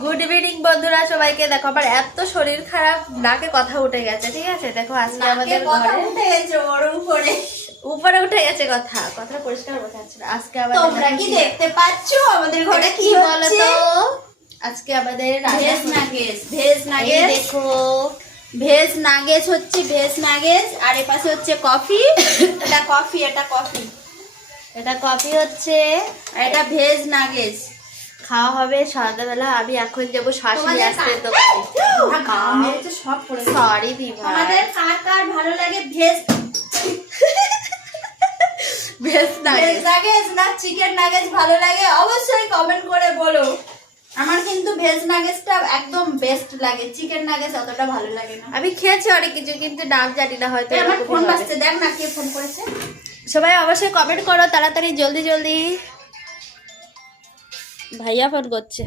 Good evening বন্ধুরা সবাইকে। দেখো আবার এত শরীর খারাপ, নাকে কথা উঠে গেছে, ঠিক আছে? দেখো আজকে আমাদের ঘরে উঠে গেছে ওর উপরে উপরে উঠে গেছে কথাটা পরিষ্কার বোঝাচ্ছে না। আজকে আমাদের তোমরা কি দেখতে পাচ্ছো আমাদের ঘরে কি বলো হচ্ছে? তো, আজকে আমাদের ভেজ নাগেজ দেখো ভেজ নাগেজ হচ্ছে ভেজ নাগেজ, আর এ পাশে হচ্ছে কফি। এটা কফি এটা কফি হচ্ছে, আর এটা ভেজ নাগেজ খাওয়া হবে সন্ধ্যাবেলা। আমি এখন যাবো শাশুড়ি তোমাদের আসতে তো সব পড়ে সরি দিবা। তোমাদের কার কার ভালো লাগে ভেজ ভেজ ভেজ নাগেজ না চিকেন নাগেজ ভালো লাগে অবশ্যই কমেন্ট করে বলো। আমার কিন্তু ভেজ নাগেজটা একদম বেস্ট লাগে, চিকেন নাগেজ অতটা ভালো লাগে না। আমি খেয়েছি অনেক কিছু, কিন্তু নাম জানি না হয়তো। আমার এরকমই ফোন হবে। বাজছে, দেখ না কে ফোন করেছে। সবাই অবশ্যই কমেন্ট করো তাড়াতাড়ি, জলদি জলদি। ভাইয়া ফোন করছে।